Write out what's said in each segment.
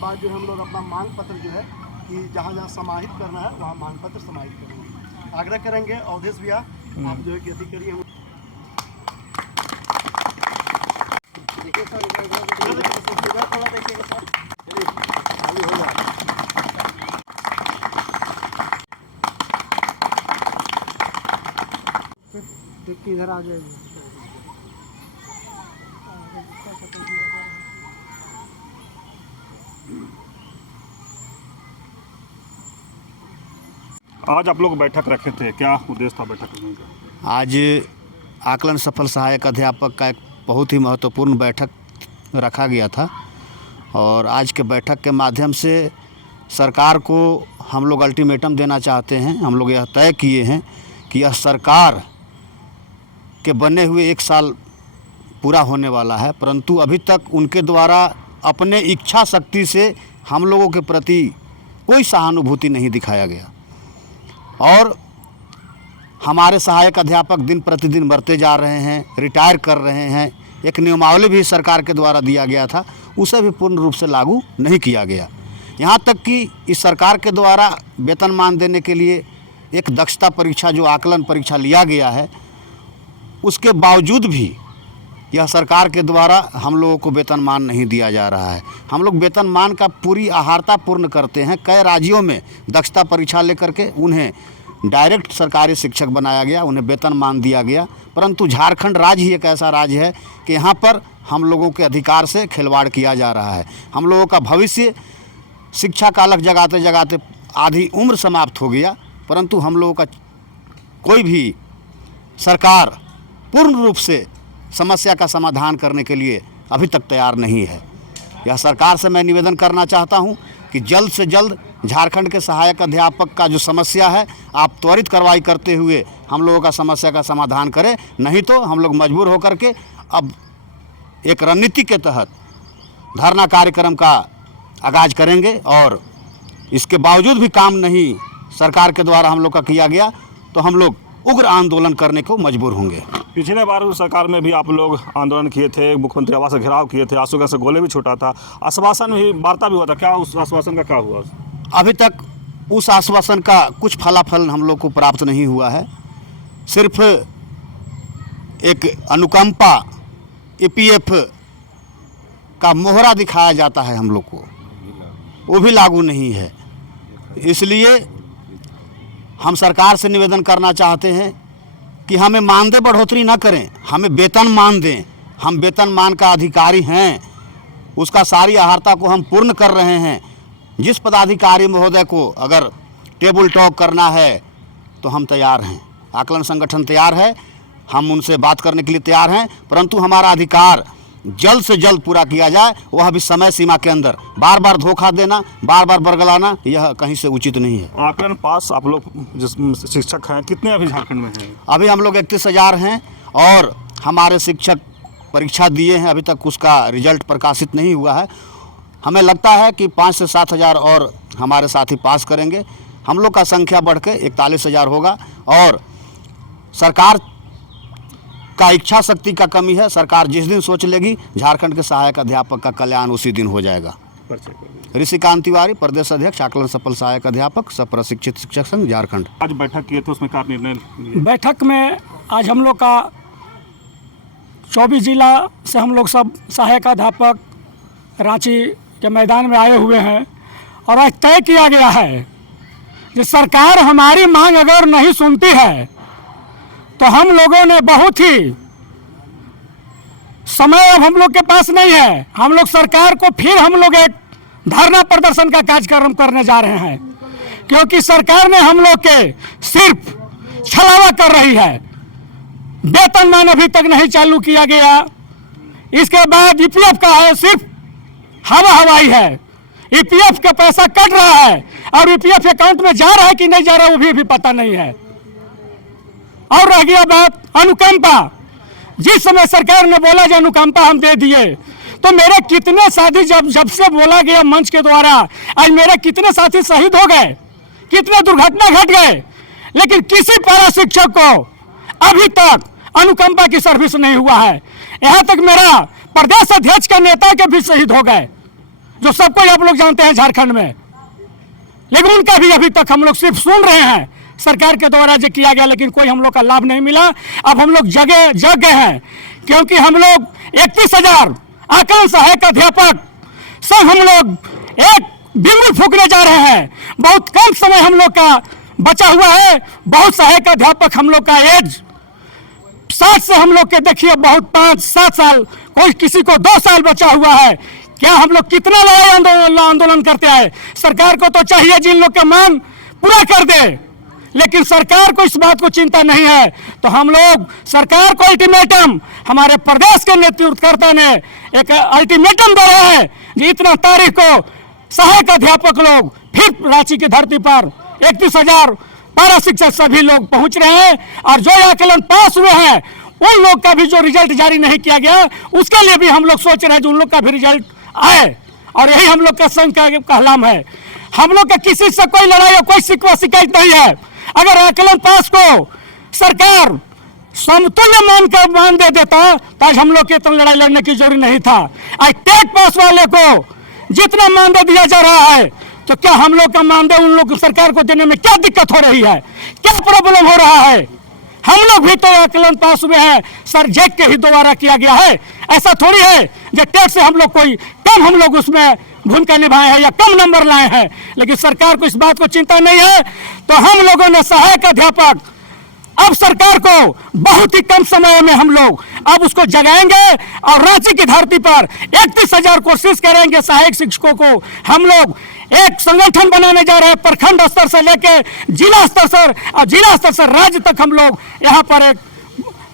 बाद जो है हम लोग अपना मांग पत्र जो है कि जहाँ जहाँ समाहित करना है वहाँ मांग पत्र समाहित करेंगे। आग्रह करेंगे अवधेश भैया आप जो है कि अति करिए। देखिए सर, थोड़ा देखिएगा सर, चलिए खाली हो जाए। इधर आ जाएगी। आज आप लोग बैठक रखे थे, क्या उद्देश्य था बैठक करने का? आज आकलन सफल सहायक अध्यापक का एक बहुत ही महत्वपूर्ण बैठक रखा गया था और आज के बैठक के माध्यम से सरकार को हम लोग अल्टीमेटम देना चाहते हैं। हम लोग यह तय किए हैं कि यह सरकार के बने हुए 1 साल पूरा होने वाला है, परंतु अभी तक उनके द्वारा अपने इच्छा शक्ति से हम लोगों के प्रति कोई सहानुभूति नहीं दिखाया गया और हमारे सहायक अध्यापक दिन प्रतिदिन बढ़ते जा रहे हैं, रिटायर कर रहे हैं। एक नियमावली भी सरकार के द्वारा दिया गया था, उसे भी पूर्ण रूप से लागू नहीं किया गया। यहाँ तक कि इस सरकार के द्वारा वेतनमान देने के लिए एक दक्षता परीक्षा जो आकलन परीक्षा लिया गया है, उसके बावजूद भी यह सरकार के द्वारा हम लोगों को वेतनमान नहीं दिया जा रहा है। हम लोग वेतनमान का पूरी आहारता पूर्ण करते हैं। कई राज्यों में दक्षता परीक्षा लेकर के उन्हें डायरेक्ट सरकारी शिक्षक बनाया गया, उन्हें वेतनमान दिया गया, परंतु झारखंड राज्य ही एक ऐसा राज्य है कि यहाँ पर हम लोगों के अधिकार से खिलवाड़ किया जा रहा है। हम लोगों का भविष्य शिक्षा का अलग जगाते जगाते आधी उम्र समाप्त हो गया, परंतु हम लोगों का कोई भी सरकार पूर्ण रूप से समस्या का समाधान करने के लिए अभी तक तैयार नहीं है। यह सरकार से मैं निवेदन करना चाहता हूं कि जल्द से जल्द झारखंड के सहायक अध्यापक का जो समस्या है आप त्वरित कार्रवाई करते हुए हम लोगों का समस्या का समाधान करें, नहीं तो हम लोग मजबूर होकर के अब एक रणनीति के तहत धरना कार्यक्रम का आगाज करेंगे और इसके बावजूद भी काम नहीं सरकार के द्वारा हम लोग का किया गया तो हम लोग उग्र आंदोलन करने को मजबूर होंगे। पिछले बार सरकार में भी आप लोग आंदोलन किए थे, मुख्यमंत्री आवास का घेराव किए थे, आंसू से गोले भी छूटा था, आश्वासन भी वार्ता भी हुआ था, क्या उस आश्वासन का क्या हुआ? अभी तक उस आश्वासन का कुछ फलाफल हम लोग को प्राप्त नहीं हुआ है। सिर्फ एक अनुकंपा EPF का मोहरा दिखाया जाता है हम लोग को, वो भी लागू नहीं है। इसलिए हम सरकार से निवेदन करना चाहते हैं कि हमें मानदेय बढ़ोतरी ना करें, हमें वेतन मान दें। हम वेतन मान का अधिकारी हैं, उसका सारी आहारता को हम पूर्ण कर रहे हैं। जिस पदाधिकारी महोदय को अगर टेबल टॉक करना है तो हम तैयार हैं, आकलन संगठन तैयार है, हम उनसे बात करने के लिए तैयार हैं, परंतु हमारा अधिकार जल्द से जल्द पूरा किया जाए, वह भी समय सीमा के अंदर। बार बार धोखा देना, बार बार बरगलाना, यह कहीं से उचित नहीं है। आकलन पास आप लोग जिस शिक्षक हैं कितने अभी झारखंड में हैं? अभी हम लोग 31,000 हैं और हमारे शिक्षक परीक्षा दिए हैं, अभी तक उसका रिजल्ट प्रकाशित नहीं हुआ है। हमें लगता है कि 5 से 7,000 और हमारे साथी पास करेंगे। हम लोग का संख्या बढ़ के 41,000 होगा और सरकार का इच्छा शक्ति का कमी है। सरकार जिस दिन सोच लेगी झारखंड के सहायक अध्यापक का कल्याण उसी दिन हो जाएगा। ऋषिकांत तिवारी, प्रदेश अध्यक्ष आकलन सफल सहायक अध्यापक सब प्रशिक्षित शिक्षक संघ झारखंड। आज बैठक किए तो उसमें क्या निर्णय लिए? बैठक में आज हम लोग का 24 जिला से हम लोग सब सहायक अध्यापक रांची के मैदान में आए हुए हैं और आज तय किया गया है कि सरकार हमारी मांग अगर नहीं सुनती है तो हम लोगों ने बहुत ही समय अब हम लोग के पास नहीं है। हम लोग सरकार को फिर हम लोग एक धरना प्रदर्शन का कार्यक्रम करने जा रहे हैं, क्योंकि सरकार ने हम लोग के सिर्फ छलावा कर रही है। वेतनमान अभी तक नहीं चालू किया गया। इसके बाद EPF का है, सिर्फ हवा हवाई है। EPF का पैसा कट रहा है और EPF अकाउंट में जा रहा है कि नहीं जा रहा वो भी पता नहीं है। और रह गया बात अनुकंपा। जिस समय सरकार ने बोला जो अनुकंपा हम दे दिए, तो मेरे कितने साथी जब से बोला गया मंच के द्वारा, आज मेरे कितने साथी शहीद हो गए, कितने दुर्घटना घट गए, लेकिन किसी पारा शिक्षक को अभी तक अनुकंपा की सर्विस नहीं हुआ है। यहाँ तक मेरा प्रदेश अध्यक्ष के नेता के भी शहीद हो गए। जो सबको आप लोग जानते हैं झारखंड में, लेकिन उनका भी अभी तक हम लोग सिर्फ सुन रहे हैं सरकार के द्वारा जो किया गया, लेकिन कोई हम लोग का लाभ नहीं मिला। अब हम लोग जग गए हैं, क्योंकि हम लोग 31,000 आकलन सहायक अध्यापक संग हम लोग एक बिगुल फूकने जा रहे हैं। बहुत कम समय हम लोग का बचा हुआ है। बहुत सहायक अध्यापक हम लोग का एज 60 से हम लोग के देखिए बहुत 5-7 साल, कोई किसी को 2 साल बचा हुआ है। क्या हम लोग कितना लड़ाई आंदोलन करते आए? सरकार को तो चाहिए जिन लोग का मांग पूरा कर दे, लेकिन सरकार को इस बात को चिंता नहीं है। तो हम लोग सरकार को अल्टीमेटम, हमारे प्रदेश के नेतृत्वकर्ता ने एक अल्टीमेटम दे रहा है कि इतना तारीख को सहायक अध्यापक लोग फिर रांची की धरती पर 31,000 पारा शिक्षक सभी लोग पहुंच रहे हैं। और जो आकलन पास हुए हैं उन लोग का भी जो रिजल्ट जारी नहीं किया गया, उसके लिए भी हम लोग सोच रहे हैं जो उन लोग का भी रिजल्ट आए। और यही हम लोग का संघ का कहलाम है। हम लोग का किसी से कोई लड़ाई और कोई शिकवा शिकायत नहीं है। अगर आकलन पास को सरकार समतुल्य मान दे देता तो आज हम लोग के इतना लड़ाई लड़ने की जरूरत नहीं था। आज टेट पास वाले को जितना मानदेय दिया जा रहा है, तो क्या हम लोग का मानदेय उन लोग सरकार को देने में क्या दिक्कत हो रही है? क्या प्रॉब्लम हो रहा है? हम लोग भी तो आकलन पास हुए हैं, सर जेक के ही द्वारा किया गया है। ऐसा थोड़ी है जो टेट से हम लोग कोई कम हम लोग उसमें भूमिका निभाए हैं या कम नंबर लाए हैं, लेकिन सरकार को इस बात को चिंता नहीं है। तो हम लोगों ने सहायक अध्यापक अब सरकार को बहुत ही कम समय में हम लोग अब उसको जगाएंगे और रांची की धरती पर 31,000 कोशिश करेंगे सहायक शिक्षकों को हम लोग एक संगठन बनाने जा रहे हैं। प्रखंड स्तर से लेके जिला स्तर से और जिला स्तर से राज्य तक हम लोग यहाँ पर एक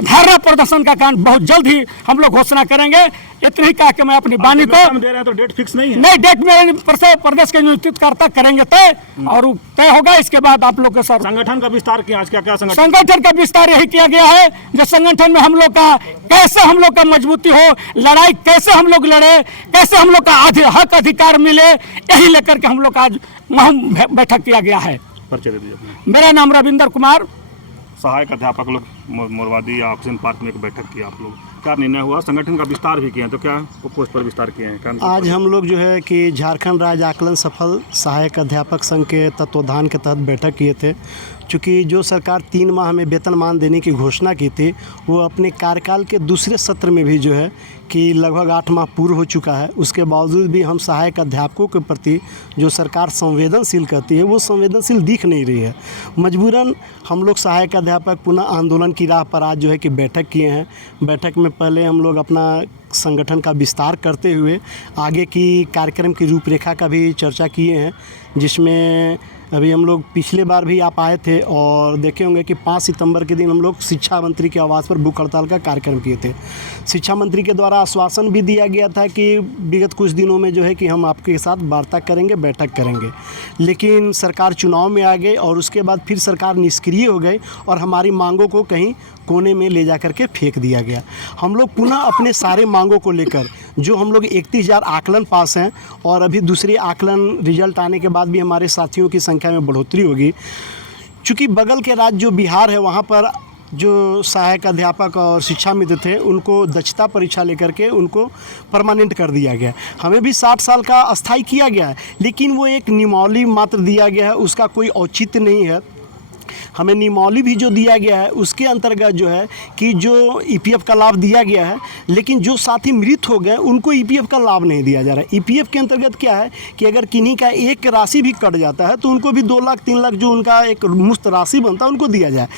धरना प्रदर्शन का काम बहुत जल्द ही हम लोग घोषणा करेंगे। इतनी कहा कि मैं अपनी वाणी को दे रहे हैं तो डेट फिक्स नहीं है? नहीं, डेट में प्रदेश के नेतृत्वकर्ता करेंगे तय और तय होगा। इसके बाद आप लोग के सर संगठन का विस्तार किया, आज क्या क्या संगठन का विस्तार यही किया गया है जो संगठन में हम लोग का कैसे हम लोग का मजबूती हो, लड़ाई कैसे हम लोग लड़े, कैसे हम लोग का हक अधिकार मिले, यही लेकर के हम लोग आज बैठक किया गया है। परिचय दे दीजिए अपना। मेरा नाम रविंदर कुमार। सहायक अध्यापक लोग मोरवादी या ऑक्सीजन पार्क में एक बैठक की आप लोग, क्या निर्णय हुआ? संगठन का विस्तार भी किया है, तो क्या पोस्ट पर विस्तार किए हैं? आज हम लोग जो है कि झारखंड राज्य आकलन सफल सहायक अध्यापक संघ के तत्वाधान के तहत बैठक किए थे। चूँकि जो सरकार 3 माह में वेतनमान देने की घोषणा की थी, वो अपने कार्यकाल के दूसरे सत्र में भी जो है कि लगभग 8 माह पूर्व हो चुका है। उसके बावजूद भी हम सहायक अध्यापकों के प्रति जो सरकार संवेदनशील कहती है वो संवेदनशील दिख नहीं रही है। मजबूरन हम लोग सहायक अध्यापक पुनः आंदोलन की राह पर आज जो है कि बैठक किए हैं। बैठक में पहले हम लोग अपना संगठन का विस्तार करते हुए आगे की कार्यक्रम की रूपरेखा का भी चर्चा किए हैं, जिसमें अभी हम लोग पिछले बार भी आप आए थे और देखे होंगे कि 5 सितंबर के दिन हम लोग शिक्षा मंत्री के आवास पर भूख हड़ताल का कार्यक्रम किए थे। शिक्षा मंत्री के द्वारा आश्वासन भी दिया गया था कि विगत कुछ दिनों में जो है कि हम आपके साथ वार्ता करेंगे, बैठक करेंगे, लेकिन सरकार चुनाव में आ गई और उसके बाद फिर सरकार निष्क्रिय हो गई और हमारी मांगों को कहीं कोने में ले जा करके फेंक दिया गया। हम लोग पुनः अपने सारे मांगों को लेकर जो हम लोग 31,000 आकलन पास हैं और अभी दूसरे आकलन रिजल्ट आने के बाद भी हमारे साथियों की संख्या में बढ़ोतरी होगी। चूँकि बगल के राज्य जो बिहार है, वहाँ पर जो सहायक अध्यापक और शिक्षा मित्र थे उनको दक्षता परीक्षा लेकर के उनको परमानेंट कर दिया गया। हमें भी 60 साल का अस्थाई किया गया है, लेकिन वो एक नियमावली मात्र दिया गया है, उसका कोई औचित्य नहीं है। हमें नियमावली भी जो दिया गया है उसके अंतर्गत जो है कि जो ईपीएफ का लाभ दिया गया है, लेकिन जो साथी मृत हो गए उनको ईपीएफ का लाभ नहीं दिया जा रहा है। ईपीएफ के अंतर्गत क्या है कि अगर किन्हीं का एक राशि भी कट जाता है तो उनको भी 2 लाख 3 लाख जो उनका एक मुफ्त राशि बनता है उनको दिया जाए।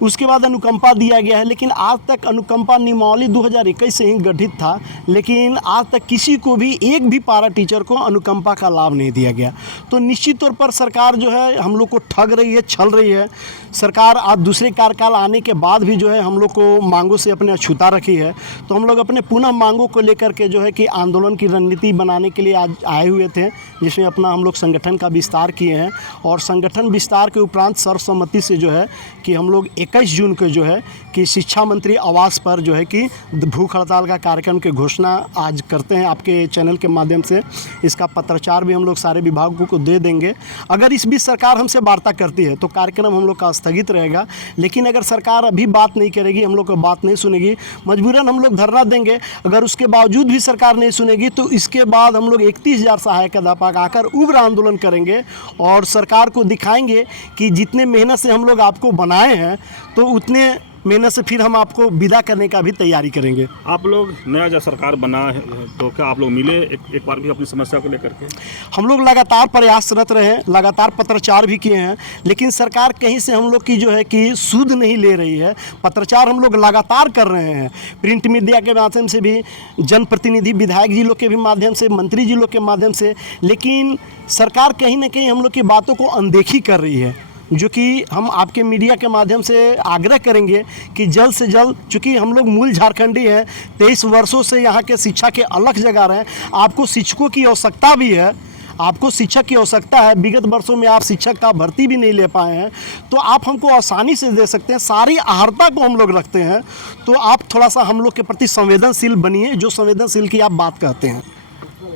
उसके बाद अनुकंपा दिया गया है, लेकिन आज तक अनुकंपा नियमावली 2021 से ही गठित था, लेकिन आज तक किसी को भी एक भी पारा टीचर को अनुकंपा का लाभ नहीं दिया गया। तो निश्चित तौर पर सरकार जो है हम लोग को ठग रही है, छल रही है। सरकार आज दूसरे कार्यकाल आने के बाद भी जो है हम लोग को मांगों से अपने अछूता रखी है। तो हम लोग अपने पुनः मांगों को लेकर के जो है कि आंदोलन की रणनीति बनाने के लिए आज आए हुए थे, जिसमें अपना हम लोग संगठन का विस्तार किए हैं और संगठन विस्तार के उपरांत सर्वसम्मति से जो है कि हम लोग 21 जून को जो है कि शिक्षा मंत्री आवास पर जो है कि भूख हड़ताल का कार्यक्रम की घोषणा आज करते हैं। आपके चैनल के माध्यम से इसका पत्राचार भी हम लोग सारे विभागों को दे देंगे। अगर इस बीच सरकार हमसे वार्ता करती है तो कार्यक्रम हम लोग का स्थगित रहेगा, लेकिन अगर सरकार अभी बात नहीं करेगी, हम लोग को बात नहीं सुनेगी, मजबूरन हम लोग धरना देंगे। अगर उसके बावजूद भी सरकार नहीं सुनेगी तो इसके बाद हम लोग 31,000 सहायक अध्यापक आकर उग्र आंदोलन करेंगे और सरकार को दिखाएंगे कि जितने मेहनत से हम लोग आपको बनाए हैं तो उतने मेहनत से फिर हम आपको विदा करने का भी तैयारी करेंगे। आप लोग नया जब सरकार बना है तो क्या आप लोग मिले एक बार भी अपनी समस्या को लेकर के? हम लोग लगातार प्रयासरत रहे हैं, लगातार पत्राचार भी किए हैं, लेकिन सरकार कहीं से हम लोग की जो है कि सुध नहीं ले रही है। पत्राचार हम लोग लगातार कर रहे हैं, प्रिंट मीडिया के माध्यम से भी, जनप्रतिनिधि विधायक जी लोग के भी माध्यम से, मंत्री जी लोग के माध्यम से, लेकिन सरकार कहीं ना कहीं हम लोग की बातों को अनदेखी कर रही है, जो कि हम आपके मीडिया के माध्यम से आग्रह करेंगे कि जल्द से जल्द, चूँकि हम लोग मूल झारखंडी हैं, 23 वर्षों से यहाँ के शिक्षा के अलख जगा रहे हैं। आपको शिक्षकों की आवश्यकता भी है, आपको शिक्षक की आवश्यकता है। विगत वर्षों में आप शिक्षक का भर्ती भी नहीं ले पाए हैं, तो आप हमको आसानी से दे सकते हैं, सारी अहर्ता को हम लोग रखते हैं। तो आप थोड़ा सा हम लोग के प्रति संवेदनशील बनिए, जो संवेदनशील की आप बात कहते हैं।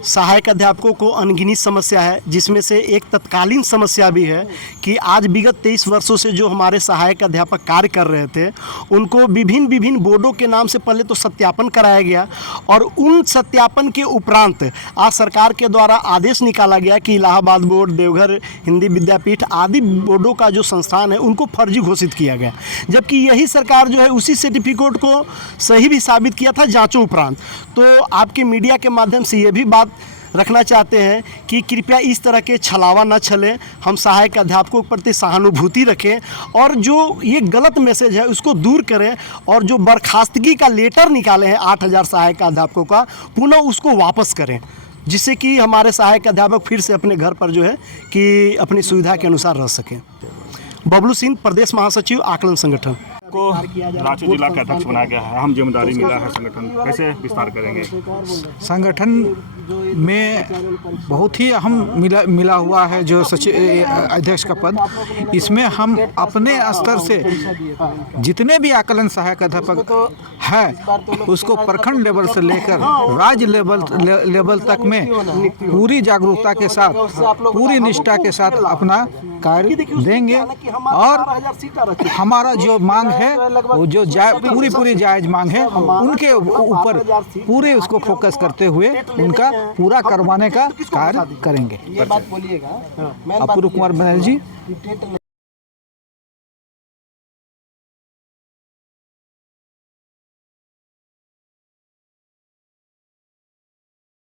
सहायक अध्यापकों को अनगिनत समस्या है, जिसमें से एक तत्कालीन समस्या भी है कि आज विगत 23 वर्षों से जो हमारे सहायक अध्यापक कार्य कर रहे थे उनको विभिन्न बोर्डों के नाम से पहले तो सत्यापन कराया गया, और उन सत्यापन के उपरांत आज सरकार के द्वारा आदेश निकाला गया कि इलाहाबाद बोर्ड, देवघर हिंदी विद्यापीठ आदि बोर्डों का जो संस्थान है उनको फर्जी घोषित किया गया, जबकि यही सरकार जो है उसी सर्टिफिकेट को सही भी साबित किया था जांचों उपरांत। तो आपके मीडिया के माध्यम से ये भी बात रखना चाहते हैं कि कृपया इस तरह के छलावा न चले, हम सहायक अध्यापकों के प्रति सहानुभूति रखें और जो ये गलत मैसेज है उसको दूर करें, और जो बर्खास्तगी का लेटर निकाले हैं 8,000 सहायक अध्यापकों का, पुनः उसको वापस करें, जिससे कि हमारे सहायक अध्यापक फिर से अपने घर पर जो है कि अपनी सुविधा के अनुसार रह सकें। बबलू सिंह, प्रदेश महासचिव, आकलन संगठन। को रांची जिला के अध्यक्ष बनाया गया है, अहम जिम्मेदारी मिला है, संगठन कैसे विस्तार करेंगे? संगठन में बहुत ही अहम मिला हुआ है जो सचिव अध्यक्ष का पद। इसमें हम अपने स्तर से जितने भी आकलन सहायक अध्यापक है उसको प्रखंड लेवल से लेकर राज्य लेवल तक में पूरी जागरूकता के साथ, पूरी निष्ठा के साथ अपना कार्य देंगे, और हमारा जो मांग है वो जो पूरी जायज मांग है उनके ऊपर पूरे उसको फोकस करते हुए उनका पूरा करवाने का कार्य करेंगे। ये बात बोलिएगा। अपूर्व कुमार बनर्जी।